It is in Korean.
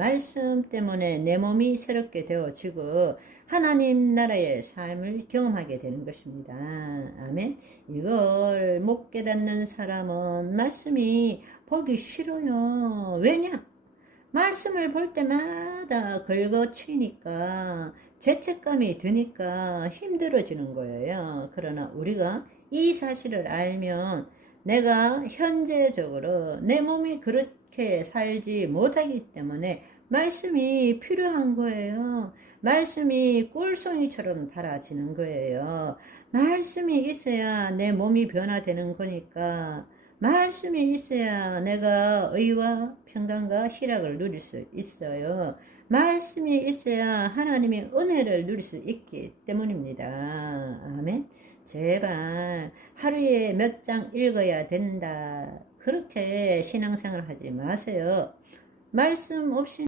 말씀 때문에 내 몸이 새롭게 되어지고 하나님 나라의 삶을 경험하게 되는 것입니다. 아멘. 이걸 못 깨닫는 사람은 말씀이 보기 싫어요. 왜냐? 말씀을 볼 때마다 긁어치니까 죄책감이 드니까 힘들어지는 거예요. 그러나 우리가 이 사실을 알면 내가 현재적으로 내 몸이 그렇게 살지 못하기 때문에 말씀이 필요한 거예요. 말씀이 꿀송이처럼 달아지는 거예요. 말씀이 있어야 내 몸이 변화되는 거니까 말씀이 있어야 내가 의와 평강과 희락을 누릴 수 있어요. 말씀이 있어야 하나님의 은혜를 누릴 수 있기 때문입니다. 제발 하루에 몇 장 읽어야 된다. 그렇게 신앙생활 하지 마세요. 말씀 없이